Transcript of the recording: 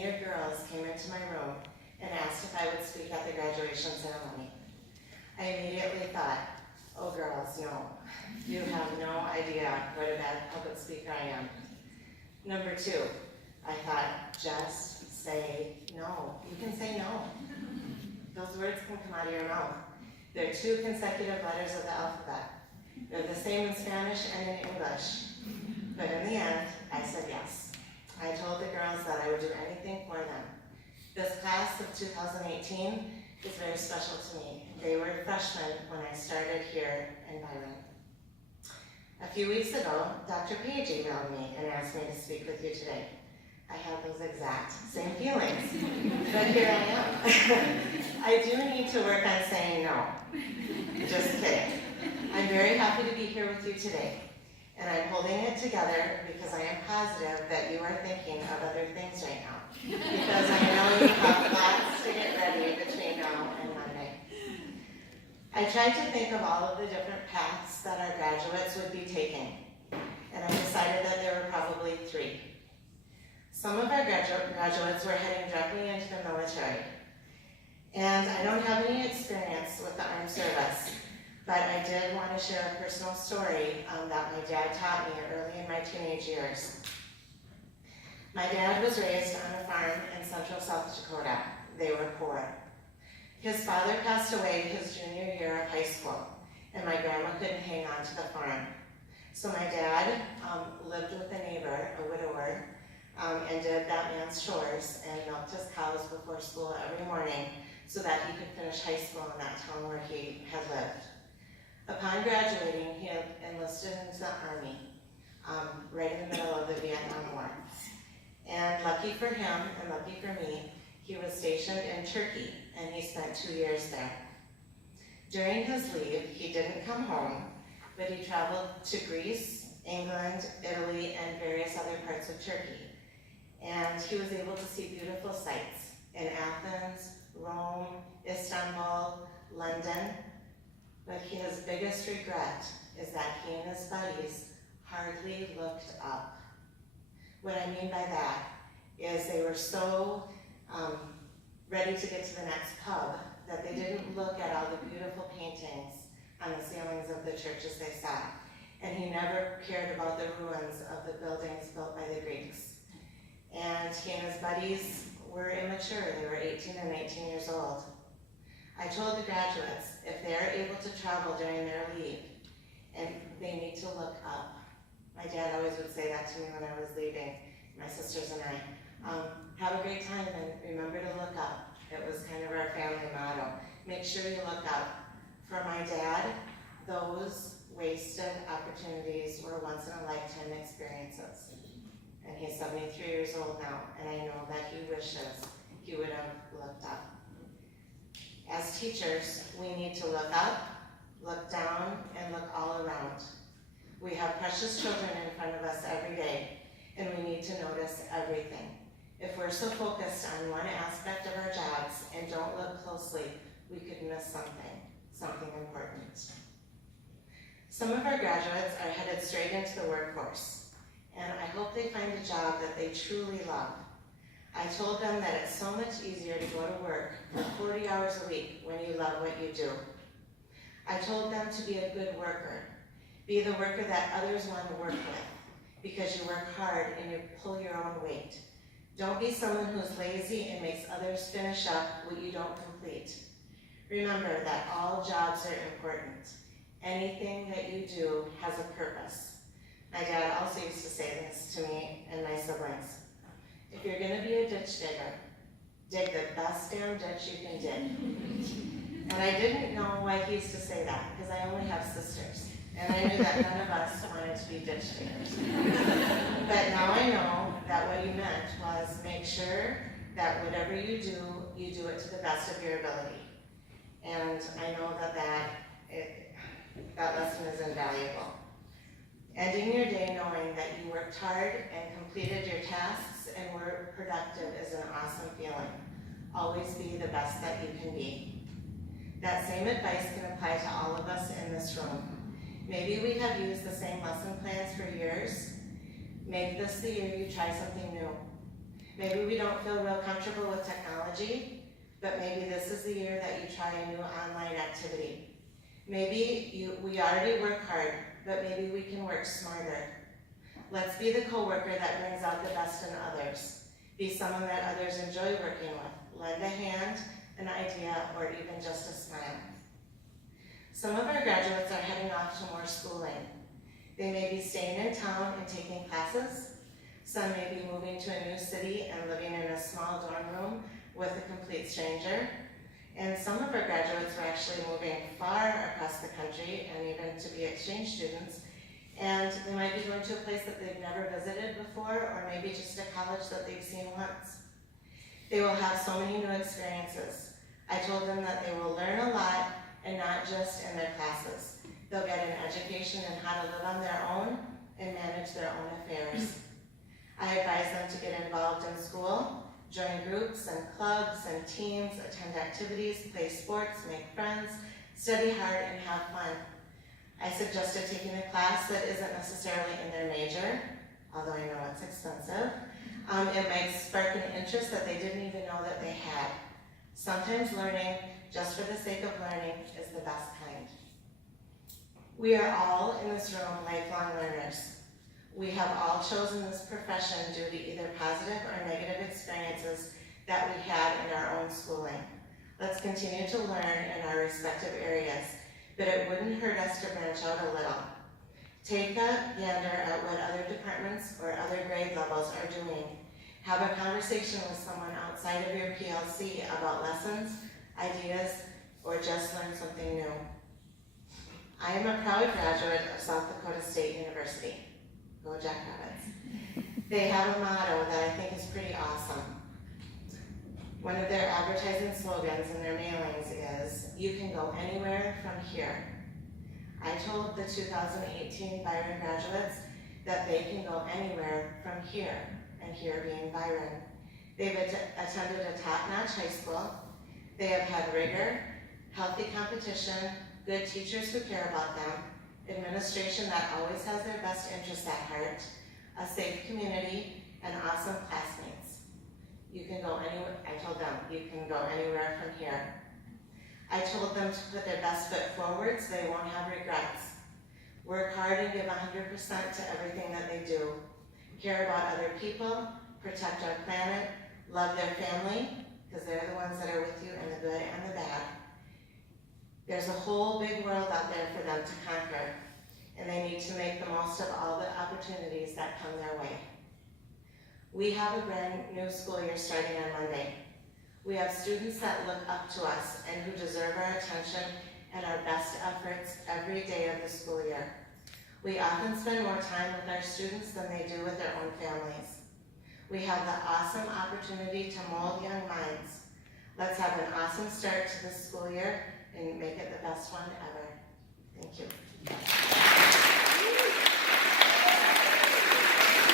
senior girls came into my room and asked if I would speak at the graduation ceremony. I immediately thought, oh girls, no, you have no idea what a bad public speaker I am. Number two, I thought, just say no. You can say no. Those words can come out of your mouth. They're 2 consecutive letters of the alphabet. They're the same in Spanish and in English. But in the end, I said yes. I told the girls that I would do anything for them. This class of 2018 is very special to me. They were freshmen when I started here in Byron. A few weeks ago, Dr. Page emailed me and asked me to speak with you today. I have those exact same feelings, but here I am. I do need to work on saying no. Just kidding. I'm very happy to be here with you today, and I'm holding it together because I am positive that you are thinking of other things right now, because I know you have lots to get ready between now and Monday. I tried to think of all of the different paths that our graduates would be taking, and I decided that there were probably 3. Some of our graduates were heading directly into the military, and I don't have any experience with the armed service, but I did want to share a personal story that my dad taught me early in my teenage years. My dad was raised on a farm in central South Dakota. They were poor. His father passed away his junior year of high school, and my grandma couldn't hang on to the farm. So my dad lived with a neighbor, a widower, and did that man's chores and milked his cows before school every morning so that he could finish high school in that town where he had lived. Upon graduating, he had enlisted into the Army, right in the middle of the Vietnam War. And lucky for him, and lucky for me, he was stationed in Turkey, and he spent 2 years there. During his leave, he didn't come home, but he traveled to Greece, England, Italy, and various other parts of Turkey. And he was able to see beautiful sights in Athens, Rome, Istanbul, London. But his biggest regret is that he and his buddies hardly looked up. What I mean by that is they were so ready to get to the next pub that they didn't look at all the beautiful paintings on the ceilings of the churches they saw. And he never cared about the ruins of the buildings built by the Greeks. And he and his buddies were immature. They were 18 and 19 years old. I told the graduates, if they're able to travel during their leave, and they need to look up. My dad always would say that to me when I was leaving, my sisters and I. Have a great time and remember to look up. It was kind of our family motto. Make sure you look up. For my dad, those wasted opportunities were once-in-a-lifetime experiences. And he's 73 years old now, and I know that he wishes he would have looked up. As teachers, we need to look up, look down, and look all around. We have precious children in front of us every day, and we need to notice everything. If we're so focused on one aspect of our jobs and don't look closely, we could miss something important. Some of our graduates are headed straight into the workforce, and I hope they find a job that they truly love. I told them that it's so much easier to go to work for 40 hours a week when you love what you do. I told them to be a good worker. Be the worker that others want to work with because you work hard and you pull your own weight. Don't be someone who's lazy and makes others finish up what you don't complete. Remember that all jobs are important. Anything that you do has a purpose. My dad also used to say this to me and my siblings. If you're going to be a ditch digger, dig the best damn ditch you can dig. And I didn't know why he used to say that, because I only have sisters. And I knew that none of us wanted to be ditch diggers. But now I know that what you meant was make sure that whatever you do it to the best of your ability. And I know that lesson is invaluable. Ending your day knowing that you worked hard and completed your tasks and were productive is an awesome feeling. Always be the best that you can be. That same advice can apply to all of us in this room. Maybe we have used the same lesson plans for years. Make this the year you try something new. Maybe we don't feel real comfortable with technology, but maybe this is the year that you try a new online activity. Maybe we already work hard, but maybe we can work smarter. Let's be the coworker that brings out the best in others. Be someone that others enjoy working with. Lend a hand, an idea, or even just a smile. Some of our graduates are heading off to more schooling. They may be staying in town and taking classes. Some may be moving to a new city and living in a small dorm room with a complete stranger. And some of our graduates are actually moving far across the country and even to be exchange students. And they might be going to a place that they've never visited before, or maybe just a college that they've seen once. They will have so many new experiences. I told them that they will learn a lot, and not just in their classes. They'll get an education in how to live on their own and manage their own affairs. I advise them to get involved in school, join groups and clubs and teams, attend activities, play sports, make friends, study hard, and have fun. I suggested taking a class that isn't necessarily in their major, although I know it's expensive. It might spark an interest that they didn't even know that they had. Sometimes learning, just for the sake of learning, is the best kind. We are all in this room lifelong learners. We have all chosen this profession due to either positive or negative experiences that we had in our own schooling. Let's continue to learn in our respective areas, but it wouldn't hurt us to branch out a little. Take a gander at what other departments or other grade levels are doing. Have a conversation with someone outside of your PLC about lessons, ideas, or just learn something new. I am a proud graduate of South Dakota State University. Go Jackrabbits. They have a motto that I think is pretty awesome. One of their advertising slogans in their mailings is, "You can go anywhere from here." I told the 2018 Byron graduates that they can go anywhere from here, and here being Byron. They've attended a top-notch high school. They have had rigor, healthy competition, good teachers who care about them, administration that always has their best interests at heart, a safe community, and awesome classmates. You can go anywhere, I told them, you can go anywhere from here. I told them to put their best foot forward so they won't have regrets. Work hard and give 100% to everything that they do. Care about other people, protect our planet, love their family, because they're the ones that are with you in the good and the bad. There's a whole big world out there for them to conquer, and they need to make the most of all the opportunities that come their way. We have a brand new school year starting on Monday. We have students that look up to us and who deserve our attention and our best efforts every day of the school year. We often spend more time with our students than they do with their own families. We have the awesome opportunity to mold young minds. Let's have an awesome start to this school year and make it the best one ever. Thank you.